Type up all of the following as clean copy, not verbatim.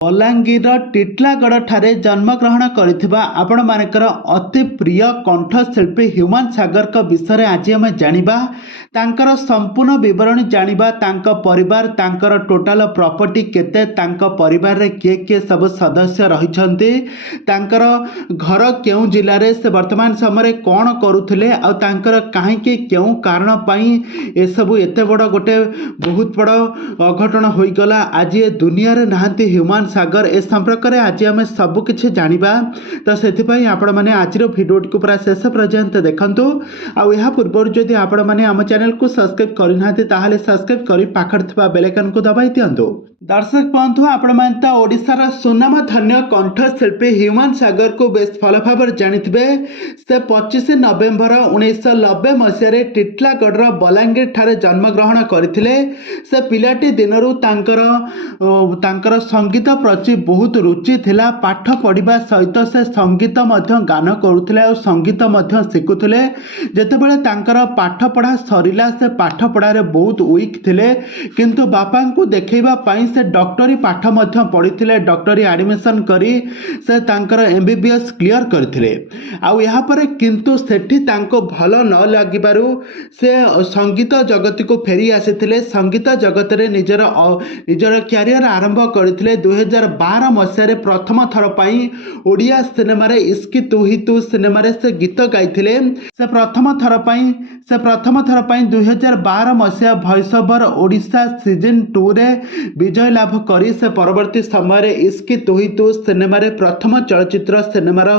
ବଲାଙ୍ଗୀର ଟିଟଲାଗଡ଼ ଠାରେ ଜନ୍ମଗ୍ରହଣ କରିଥିବା ଆପଣମାନଙ୍କର ଅତି ପ୍ରିୟ କଣ୍ଠଶିଳ୍ପୀ ହ୍ୟୁମାନ ସାଗରଙ୍କ ବିଷୟରେ ଆଜି ଆମେ ଜାଣିବା। ତାଙ୍କର ସମ୍ପୂର୍ଣ୍ଣ ବିବରଣୀ ଜାଣିବା, ତାଙ୍କ ପରିବାର, ତାଙ୍କର ଟୋଟାଲ ପ୍ରପର୍ଟି କେତେ, ତାଙ୍କ ପରିବାରରେ କିଏ କିଏ ସବୁ ସଦସ୍ୟ ରହିଛନ୍ତି, ତାଙ୍କର ଘର କେଉଁ ଜିଲ୍ଲାରେ, ସେ ବର୍ତ୍ତମାନ ସମୟରେ କ'ଣ କରୁଥିଲେ, ଆଉ ତାଙ୍କର କାହିଁକି କେଉଁ କାରଣ ପାଇଁ ଏସବୁ ଏତେ ବଡ଼ ଗୋଟେ ବହୁତ ବଡ଼ ଅଘଟଣ ହୋଇଗଲା, ଆଜି ଏ ଦୁନିଆରେ ନାହାନ୍ତି ହ୍ୟୁମାନ ସାଗର। ଏ ସମ୍ପର୍କରେ ଆଜି ଆମେ ସବୁ କିଛି ଜାଣିବା। ତ ସେଥିପାଇଁ ଆପଣମାନେ ଆଜିର ଭିଡ଼ିଓଟିକୁ ପୁରା ଶେଷ ପର୍ଯ୍ୟନ୍ତ ଦେଖନ୍ତୁ। ଆଉ ଏହା ପୂର୍ବରୁ ଯଦି ଆପଣମାନେ ଆମ ଚ୍ୟାନେଲକୁ ସବସ୍କ୍ରାଇବ୍ କରିନାହାନ୍ତି ତାହେଲେ ସବସ୍କ୍ରାଇବ୍ କରି ପାଖରେ ଥିବା ବେଲ୍ ଆଇକନକୁ ଦବାଇ ଦିଅନ୍ତୁ। ଦର୍ଶକ ବନ୍ଧୁ, ଆପଣମାନେ ତ ଓଡ଼ିଶାର ସୁନାମଧନ୍ୟ କଣ୍ଠଶିଳ୍ପୀ ହ୍ୟୁମାନ ସାଗରକୁ ବେଶ ଭଲ ଭାବରେ ଜାଣିଥିବେ। ସେ 25 ନଭେମ୍ବର 1990 ମସିହାରେ ଟିଟଲାଗଡ଼ର ବଲାଙ୍ଗୀର ଠାରେ ଜନ୍ମଗ୍ରହଣ କରିଥିଲେ। ସେ ପିଲାଟି ଦିନରୁ ତାଙ୍କର ସଙ୍ଗୀତ ପ୍ରତି ବହୁତ ରୁଚି ଥିଲା। ପାଠ ପଢ଼ିବା ସହିତ ସେ ସଙ୍ଗୀତ ମଧ୍ୟ ଗାନ କରୁଥିଲେ ଆଉ ସଙ୍ଗୀତ ମଧ୍ୟ ଶିଖୁଥିଲେ। ଯେତେବେଳେ ତାଙ୍କର ପାଠପଢ଼ା ସରିଲା, ସେ ପାଠପଢ଼ାରେ ବହୁତ ୱିକ୍ ଥିଲେ, କିନ୍ତୁ ବାପାଙ୍କୁ ଦେଖାଇବା ପାଇଁ ସେ ଡକ୍ଟରୀ ପାଠ ମଧ୍ୟ ପଢ଼ିଥିଲେ। ଡକ୍ଟରୀ ଆଡ଼ମିସନ୍ କରି ସେ ତାଙ୍କର MBBS କ୍ଲିୟର କରିଥିଲେ। ଆଉ ଏହାପରେ କିନ୍ତୁ ସେଠି ତାଙ୍କୁ ଭଲ ନ ଲାଗିବାରୁ ସେ ସଙ୍ଗୀତ ଜଗତକୁ ଫେରି ଆସିଥିଲେ। ସଙ୍ଗୀତ ଜଗତରେ ନିଜର କ୍ୟାରିୟର ଆରମ୍ଭ କରିଥିଲେ। 2012 ମସିହାରେ ପ୍ରଥମ ଥର ପାଇଁ ଓଡ଼ିଆ ସିନେମାରେ ଇସ୍କି ତୁ ହି ତୁ ସିନେମାରେ ସେ ଗୀତ ଗାଇଥିଲେ। ସେ ପ୍ରଥମ ଥର ପାଇଁ 2012 ମସିହା ଭଏସ୍ ଓଭର ଓଡ଼ିଶା ସିଜନ୍ 2ରେ ବିଜୟ ଲାଭ କରି ସେ ପରବର୍ତ୍ତୀ ସମୟରେ ଇସ୍କି ତୁ ହି ତୁ ସିନେମାରେ ପ୍ରଥମ ଚଳଚ୍ଚିତ୍ର ସିନେମାର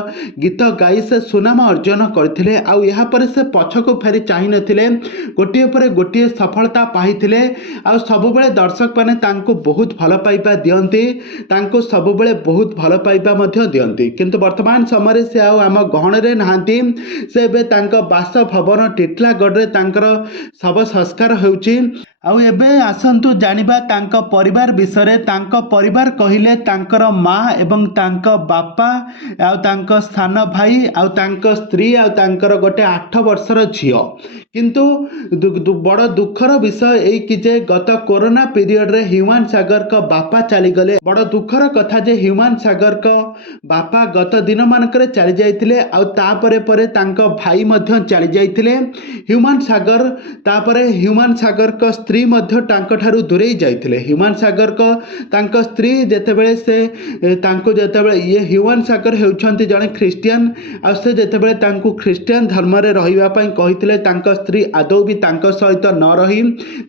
ଗୀତ ଗାଇ ସେ ସୁନାମ ଅର୍ଜନ କରିଥିଲେ। ଆଉ ଏହାପରେ ସେ ପଛକୁ ଫେରି ଚାହିଁନଥିଲେ, ଗୋଟିଏ ପରେ ଗୋଟିଏ ସଫଳତା ପାଇଥିଲେ। ଆଉ ସବୁବେଳେ ଦର୍ଶକମାନେ ତାଙ୍କୁ ବହୁତ ଭଲ ପାଇବା ଦିଅନ୍ତି, ତାଙ୍କୁ ସବୁବେଳେ ବହୁତ ଭଲ ପାଇବା ମଧ୍ୟ ଦିଅନ୍ତି। କିନ୍ତୁ ବର୍ତ୍ତମାନ ସମୟରେ ସେ ଆଉ ଆମ ଗହଣରେ ନାହାନ୍ତି। ସେ ଏବେ ତାଙ୍କ ବାସଭବନ ଟିଟଲାଗଡ଼ରେ ତାଙ୍କର ଶବ ସଂସ୍କାର ହେଉଛି। ଆଉ ଏବେ ଆସନ୍ତୁ ଜାଣିବା ତାଙ୍କ ପରିବାର ବିଷୟରେ। ତାଙ୍କ ପରିବାର କହିଲେ ତାଙ୍କର ମା ଏବଂ ତାଙ୍କ ବାପା, ଆଉ ତାଙ୍କ ସାନ ଭାଇ, ଆଉ ତାଙ୍କ ସ୍ତ୍ରୀ, ଆଉ ତାଙ୍କର ଗୋଟେ 8 ବର୍ଷର ଝିଅ। କିନ୍ତୁ ବଡ଼ ଦୁଃଖର ବିଷୟ ଏଇକି ଯେ ଗତ କୋରୋନା ପିରିୟଡ଼ରେ ହ୍ୟୁମାନ ସାଗରଙ୍କ ବାପା ଚାଲିଗଲେ। ବଡ଼ ଦୁଃଖର କଥା ଯେ ହ୍ୟୁମାନ ସାଗରଙ୍କ ବାପା ଗତ ଦିନମାନଙ୍କରେ ଚାଲି ଯାଇଥିଲେ। ଆଉ ତାପରେ ପରେ ତାଙ୍କ ଭାଇ ମଧ୍ୟ ଚାଲି ଯାଇଥିଲେ। ହ୍ୟୁମାନ ସାଗରଙ୍କ ସ୍ତ୍ରୀ ମଧ୍ୟ ତାଙ୍କଠାରୁ ଦୂରେଇ ଯାଇଥିଲେ। ହ୍ୟୁମାନ ସାଗରଙ୍କ ତାଙ୍କ ସ୍ତ୍ରୀ ଯେତେବେଳେ ହ୍ୟୁମାନ ସାଗର ହେଉଛନ୍ତି ଜଣେ ଖ୍ରୀଷ୍ଟିଆନ। ଆଉ ସେ ଯେତେବେଳେ ତାଙ୍କୁ ଖ୍ରୀଷ୍ଟିଆନ ଧର୍ମରେ ରହିବା ପାଇଁ କହିଥିଲେ, ତାଙ୍କ ସ୍ତ୍ରୀ ଆଦୌ ବି ତାଙ୍କ ସହିତ ନ ରହି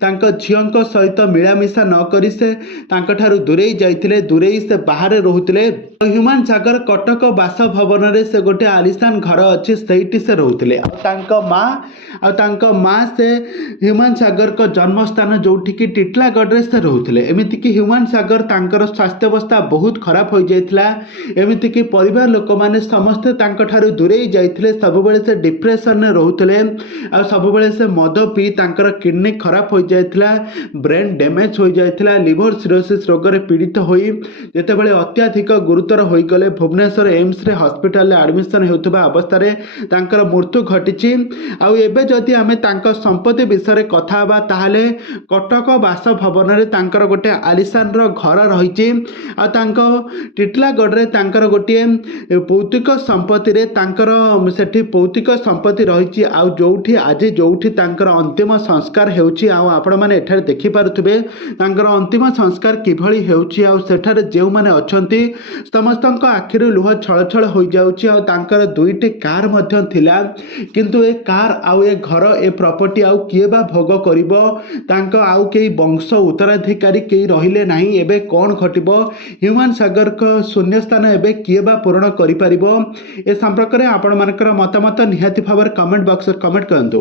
ତାଙ୍କ ଝିଅଙ୍କ ସହିତ ମିଳାମିଶା ନ କରି ସେ ତାଙ୍କଠାରୁ ଦୂରେଇ ଯାଇଥିଲେ। ଦୂରେଇ ସେ ବାହାରେ ରହୁଥିଲେ। ହ୍ୟୁମାନ ସାଗର କଟକ ବାସଭବନରେ ସେ ଗୋଟେ ଆଲିଶାନ ଘର ଅଛି, ସେଇଠି ସେ ରହୁଥିଲେ। ଆଉ ତାଙ୍କ ମା ସେ ହ୍ୟୁମାନ ସାଗରଙ୍କ ଜନ୍ମସ୍ଥାନ ଯେଉଁଠିକି ଟିଟଲାଗଡ଼ରେ ସେ ରହୁଥିଲେ। ଏମିତିକି ହ୍ୟୁମାନ ସାଗର ତାଙ୍କର ସ୍ୱାସ୍ଥ୍ୟାବସ୍ଥା ବହୁତ ଖରାପ ହୋଇଯାଇଥିଲା। ଏମିତିକି ପରିବାର ଲୋକମାନେ ସମସ୍ତେ ତାଙ୍କଠାରୁ ଦୂରେଇ ଯାଇଥିଲେ। ସବୁବେଳେ ସେ ଡିପ୍ରେସନରେ ରହୁଥିଲେ। ଆଉ ସବୁବେଳେ ସେ ମଦ ପିଇ ତାଙ୍କର କିଡ଼ନୀ ଖରାପ ହୋଇଯାଇଥିଲା, ବ୍ରେନ୍ ଡ୍ୟାମେଜ୍ ହୋଇଯାଇଥିଲା। ଲିଭର ସିରୋସିସ୍ ରୋଗରେ ପୀଡ଼ିତ ହୋଇ ଯେତେବେଳେ ଅତ୍ୟଧିକ ଗୁରୁତର ହୋଇଗଲେ, ଭୁବନେଶ୍ୱର ଏମ୍ସରେ ହସ୍ପିଟାଲରେ ଆଡ଼ମିସନ୍ ହେଉଥିବା ଅବସ୍ଥାରେ ତାଙ୍କର ମୃତ୍ୟୁ ଘଟିଛି। ଆଉ ଏବେ ଯଦି ଆମେ ତାଙ୍କ ସମ୍ପତ୍ତି ବିଷୟରେ କଥା ହେବା ତାହେଲେ କଟକ ବାସଭବନରେ ତାଙ୍କର ଗୋଟେ ଆଲିଶାନର ଘର ରହିଛି। ଆଉ ତାଙ୍କ ଟିଟଲାଗଡ଼ରେ ତାଙ୍କର ଗୋଟିଏ ପୈତୃକ ସମ୍ପତ୍ତିରେ ତାଙ୍କର ସେଠି ପୈତୃକ ସମ୍ପତ୍ତି ରହିଛି। ଆଉ ଯେଉଁଠି ତାଙ୍କର ଅନ୍ତିମ ସଂସ୍କାର ହେଉଛି। ଆଉ ଆପଣମାନେ ଏଠାରେ ଦେଖିପାରୁଥିବେ ତାଙ୍କର ଅନ୍ତିମ ସଂସ୍କାର କିଭଳି ହେଉଛି। ଆଉ ସେଠାରେ ଯେଉଁମାନେ ଅଛନ୍ତି ସମସ୍ତଙ୍କ ଆଖିରୁ ଲୁହ ଛଳଛଳ ହୋଇଯାଉଛି। ଆଉ ତାଙ୍କର 2ଟି କାର୍ ମଧ୍ୟ ଥିଲା, କିନ୍ତୁ ଏ କାର୍ ଆଉ ଏ ଘର, ଏ ପ୍ରପର୍ଟି ଆଉ କିଏ ବା ଭୋଗ କରିବ? ତାଙ୍କ ଆଉ କେହି ବଂଶ ଉତ୍ତରାଧିକାରୀ କେହି ରହିଲେ ନାହିଁ। ଏବେ କ'ଣ ଘଟିବ? ହ୍ୟୁମାନ ସାଗରଙ୍କ ଶୂନ୍ୟସ୍ଥାନ ଏବେ କିଏ ବା ପୂରଣ କରିପାରିବ? ଏ ସମ୍ପର୍କରେ ଆପଣମାନଙ୍କର ମତାମତ ନିହାତି ଭାବରେ କମେଣ୍ଟ ବକ୍ସରେ କମେଣ୍ଟ କରନ୍ତୁ।